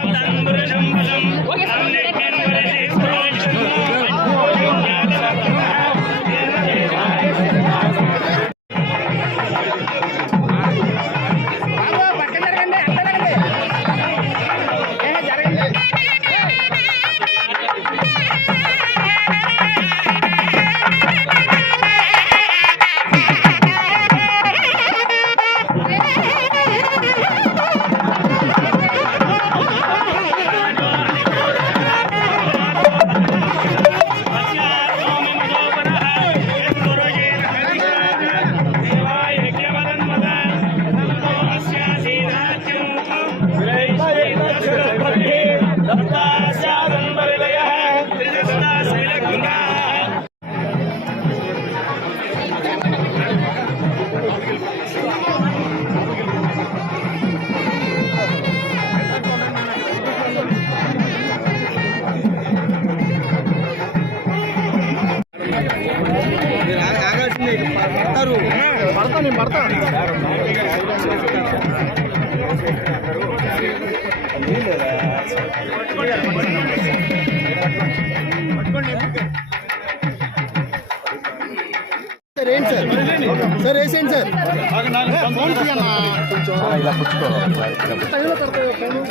Sir ఏంటి sir sir వేసేయండి sir phone తీయన్నా తగిన పడతాయి ఫోను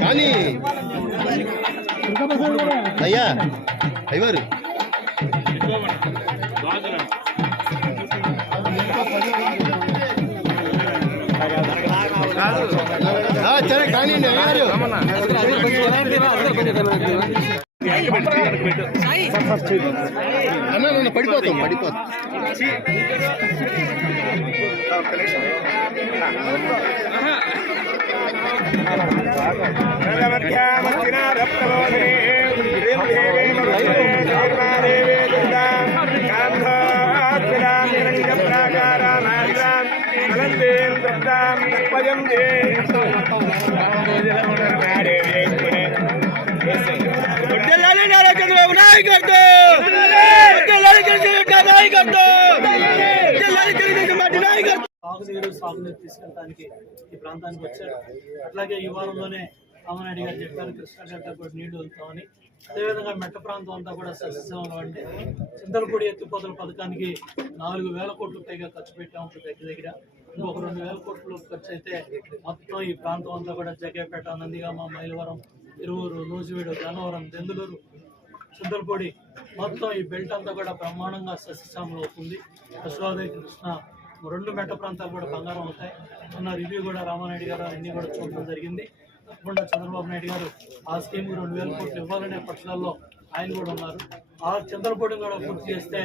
కానీ అయ్యా అయ్యారు సరే కానివ్వండి అయ్యారు అన్న నన్ను పడిపోతాం పడిపోతాం సాగునీరు సాగునీరు తీసుకెళ్ళడానికి ఈ ప్రాంతానికి వచ్చారు అట్లాగే ఈ వారంలోనే రామనాయుడు గారు చెప్పారు కృష్ణా డెల్టా కూడా నీళ్ళు వదులుతామని అదేవిధంగా మెట్ట ప్రాంతం అంతా కూడా సస్యశ్యామలం అంటే చింతలపూడి ఎత్తిపోతల పథకానికి నాలుగు వేల కోట్లు పైగా ఖర్చు పెట్టాము దగ్గర దగ్గర ఇంకొక రెండు వేల కోట్లు ఖర్చు అయితే మొత్తం ఈ ప్రాంతం అంతా కూడా జగ్గేపేట నందిగామ మైలవరం ఇరువురు నూజివీడు గన్నవరం దెందులూరు చింతలపూడి మొత్తం ఈ బెల్ట్ అంతా కూడా బ్రహ్మాండంగా సస్యశామలు అవుతుంది. యశోదయ కృష్ణ రెండు మెట్ట ప్రాంతాలు కూడా బంగారం అవుతాయి. అన్న రివ్యూ కూడా రామానాయుడు గారు అన్నీ కూడా చూడడం జరిగింది. తప్పకుండా చంద్రబాబు నాయుడు గారు ఆ స్కీమ్ రెండు వేల కోట్లు ఇవ్వాలనే పక్షాల్లో ఆయన కూడా ఉన్నారు. ఆ చంద్రపూడిని కూడా పూర్తి చేస్తే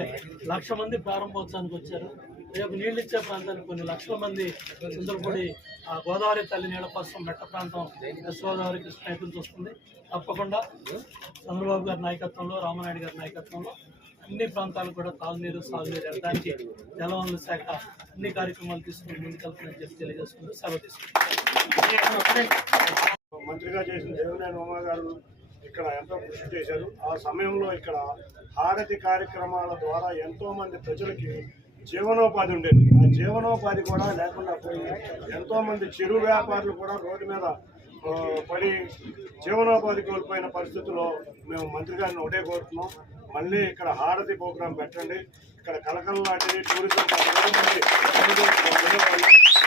లక్ష మంది ప్రారంభోత్సవానికి వచ్చారు. రేపు నీళ్ళు ఇచ్చే ప్రాంతానికి కొన్ని లక్షల మంది చంద్రపూడి ఆ గోదావరి తల్లి నీళ్ళ మెట్ట ప్రాంతం వెస్ట్ గోదావరి కృష్ణ ఎదురు చూస్తుంది. తప్పకుండా చంద్రబాబు గారి నాయకత్వంలో రామనాయుడు గారి నాయకత్వంలో అన్ని ప్రాంతాలు కూడా తాగునీరు సాగునీరు ఎక్కడానికి జలవనరుల శాఖ అన్ని కార్యక్రమాలు తీసుకుని ముందుకెళ్తుందని చెప్పి తెలియజేసుకుంటూ సెలవు తీసుకుంటాం మంత్రిగా చేసిన దేవినేని ఉమా గారు ఇక్కడ ఎంతో కృషి చేశారు. ఆ సమయంలో ఇక్కడ హారతి కార్యక్రమాల ద్వారా ఎంతో మంది ప్రజలకి జీవనోపాధి ఉండేది. ఆ జీవనోపాధి కూడా లేకుండా పోయింది. ఎంతోమంది చిరు వ్యాపారులు కూడా రోడ్డు మీద పడి జీవనోపాధి కోల్పోయిన పరిస్థితుల్లో మేము మంత్రి గారిని ఒకటే కోరుతున్నాం. మళ్ళీ ఇక్కడ హారతి ప్రోగ్రాం పెట్టండి. ఇక్కడ కలకలలాంటిది టూరిజం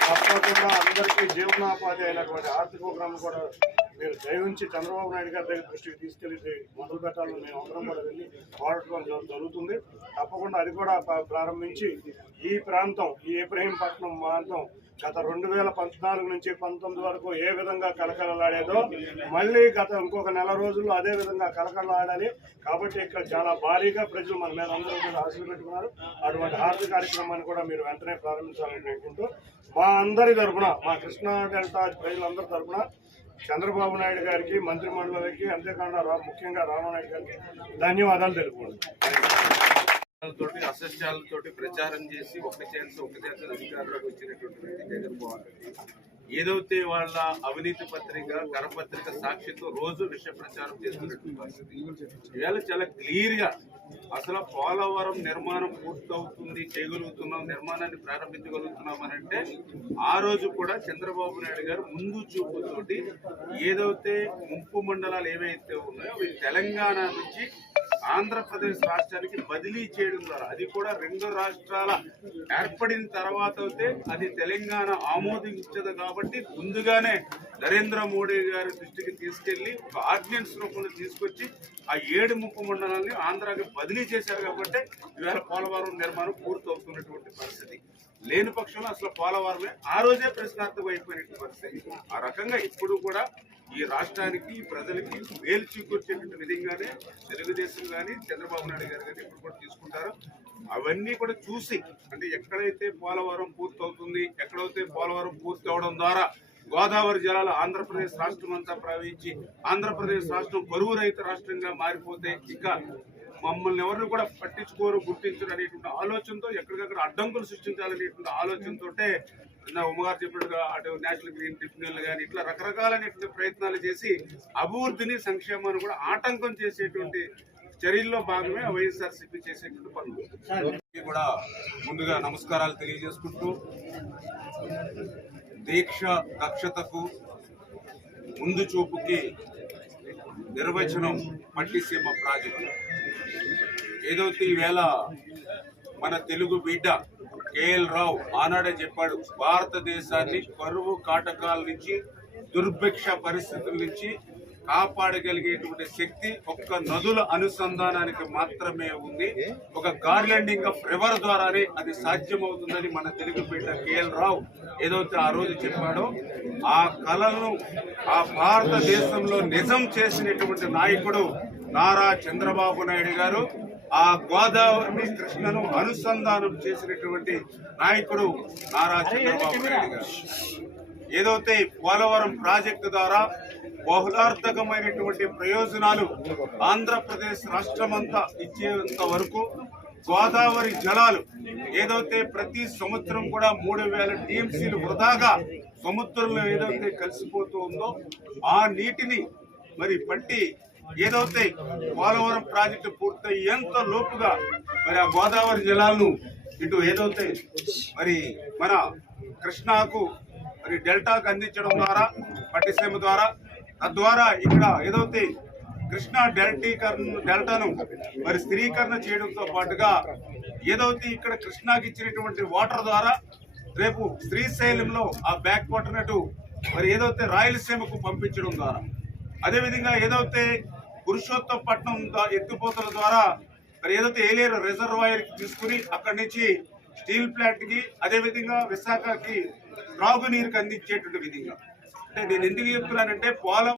తప్పకుండా అందరికీ జీవనోపాధి అయినటువంటి హారతి ప్రోగ్రాం కూడా మీరు దయవుంచి చంద్రబాబు నాయుడు గారి దగ్గర దృష్టికి తీసుకెళ్ళి మొదలు పెట్టాలని మేము అందరం కూడా వెళ్ళి పోరాటం జరుగుతుంది. తప్పకుండా అది కూడా ప్రారంభించి ఈ ప్రాంతం ఈ ఇబ్రహీంపట్నం ప్రాంతం గత రెండు వేల పద్నాలుగు నుంచి పంతొమ్మిది వరకు ఏ విధంగా కలకలలాడేదో మళ్ళీ గత ఇంకొక నెల రోజుల్లో అదే విధంగా కలకలలాడాలి కాబట్టి ఇక్కడ చాలా భారీగా ప్రజలు మన మీద అందరూ కూడా ఆశలు పెట్టుకున్నారు. అటువంటి హారతి కార్యక్రమాన్ని కూడా మీరు వెంటనే ప్రారంభించాలని అనుకుంటూ మా అందరి తరఫున మా కృష్ణా డెల్టా ప్రజలందరి తరఫున చంద్రబాబు నాయుడు గారికి మంత్రి మండలికి అంతేకాకుండా రా- ముఖ్యంగా రామానాయుడు గారికి ధన్యవాదాలు తెలుపుకుంటున్నాను తోటి అసత్యాలతోటి ప్రచారం చేసి ఒక ఛాన్స్ ఒక ఛాన్స్ అధికారంలోకి వచ్చినటువంటి వ్యక్తి జగన్మోహన్ రెడ్డి ఏదైతే వాళ్ళ అవినీతి పత్రిక కరపత్రిక సాక్షితో రోజు విష ప్రచారం చేస్తున్నటువంటి పరిస్థితి. ఇవాళ చాలా క్లియర్గా అసలు పోలవరం నిర్మాణం పూర్తవుతుంది చేయగలుగుతున్నాం నిర్మాణాన్ని ప్రారంభించగలుగుతున్నాం అని అంటే ఆ రోజు కూడా చంద్రబాబు నాయుడు గారు ముందు చూపుతోటి ఏదైతే ముంపు మండలాలు ఏవైతే ఉన్నాయో అవి తెలంగాణ నుంచి ఆంధ్రప్రదేశ్ రాష్ట్రానికి బదిలీ చేయడం ద్వారా అది కూడా రెండు రాష్ట్రాల ఏర్పడిన తర్వాత అయితే అది తెలంగాణ ఆమోదించదు కాబట్టి ముందుగానే నరేంద్ర మోడీ గారి దృష్టికి తీసుకెళ్ళి ఒక ఆర్డినెన్స్ రూపంలో తీసుకొచ్చి ఆ ఏడు ముప్పు మండలాన్ని ఆంధ్రాకి బదిలీ చేశారు కాబట్టి ఇవాళ పోలవరం నిర్మాణం పూర్తవుతున్నటువంటి పరిస్థితి. లేని పక్షంలో అసలు పోలవరమే ఆ రోజే ప్రశ్నార్థం అయిపోయినటువంటి పరిస్థితి. ఆ రకంగా ఇప్పుడు కూడా ఈ రాష్ట్రానికి ప్రజలకి మేలు చేకూర్చేటువంటి విధంగానే తెలుగుదేశం కానీ చంద్రబాబు నాయుడు గారు కానీ ఇప్పుడు కూడా తీసుకుంటారు. అవన్నీ కూడా చూసి అంటే ఎక్కడైతే పోలవరం పూర్తవుతుంది ఎక్కడైతే పోలవరం పూర్తి అవడం ద్వారా గోదావరి జలాలు ఆంధ్రప్రదేశ్ రాష్ట్రం అంతా ప్రవహించి ఆంధ్రప్రదేశ్ రాష్ట్రం బరువు రహిత రాష్ట్రంగా మారిపోతే ఇంకా మమ్మల్ని ఎవరిని కూడా పట్టించుకోరు గుర్తించరు అనేటువంటి ఆలోచనతో ఎక్కడికక్కడ అడ్డంకులు సృష్టించాలనేటువంటి ఆలోచనతో నా ఉమ్మగారు చెప్పినట్టుగా అటు నేషనల్ గ్రీన్ ట్రిబ్యునల్ కానీ ఇట్లా రకరకాలైనటువంటి ప్రయత్నాలు చేసి అభివృద్ధిని సంక్షేమాన్ని కూడా ఆటంకం చేసేటువంటి చర్యల్లో భాగమే వైఎస్ఆర్సీపీ చేసేటువంటి పనులు. కూడా ముందుగా నమస్కారాలు తెలియజేసుకుంటూ దీక్ష దక్షతకు ముందు చూపుకి నిర్వచనం పట్టిసీమ ప్రాజెక్టు. ఏదైతే ఈవేళ మన తెలుగు బిడ్డ కేఎల్ రావు ఆనాడే చెప్పాడు భారతదేశాన్ని కరువు కాటకాల నుంచి దుర్భిక్ష పరిస్థితుల నుంచి కాపాడగలిగేటువంటి శక్తి ఒక్క నదుల అనుసంధానానికి మాత్రమే ఉంది. ఒక గార్లెండింగ్ ఆఫ్ రివర్ ద్వారానే అది సాధ్యమవుతుందని మన తెలుగు బిడ్డ కేఎల్ రావు ఏదైతే ఆ రోజు చెప్పాడో ఆ కళలను ఆ భారతదేశంలో నిజం చేసినటువంటి నాయకుడు నారా చంద్రబాబు నాయుడు గారు ఆ గోదావరిని కృష్ణను అనుసంధానం చేసినటువంటి నాయకుడు నారా చంద్రబాబు నాయుడు గారు. ఏదైతే పోలవరం ప్రాజెక్టు ద్వారా బహుళార్థకమైనటువంటి ప్రయోజనాలు ఆంధ్రప్రదేశ్ రాష్ట్రమంతా ఇచ్చేంత వరకు గోదావరి జలాలు ఏదైతే ప్రతి సంవత్సరం కూడా మూడు వేల టీఎంసీలు వృధాగా సముద్రంలో ఏదైతే కలిసిపోతూ ఉందో ఆ నీటిని మరి పట్టి ఏదైతే పోలవరం ప్రాజెక్టు పూర్తయ్యేంత లోపుగా మరి ఆ గోదావరి జలాలను ఇటు ఏదైతే మరి మన కృష్ణాకు మరి డెల్టాకు అందించడం ద్వారా పట్టిసీమ ద్వారా తద్వారా ఇక్కడ ఏదైతే కృష్ణా డెల్టీకరణ డెల్టాను మరి స్థిరీకరణ చేయడంతో పాటుగా ఏదైతే ఇక్కడ కృష్ణాకి ఇచ్చినటువంటి వాటర్ ద్వారా రేపు శ్రీశైలంలో ఆ బ్యాక్ వాటర్ అటు మరి ఏదైతే రాయలసీమకు పంపించడం ద్వారా అదేవిధంగా ఏదైతే పురుషోత్తపట్నం పట్నం ఎత్తిపోతల ద్వారా మరి ఏదైతే ఏలేరు రిజర్వాయర్ తీసుకుని అక్కడి నుంచి స్టీల్ ప్లాంట్కి అదేవిధంగా విశాఖకి త్రాగునీరుకి అందించేటువంటి విధంగా. అంటే నేను ఎందుకు చెప్తున్నానంటే పోలం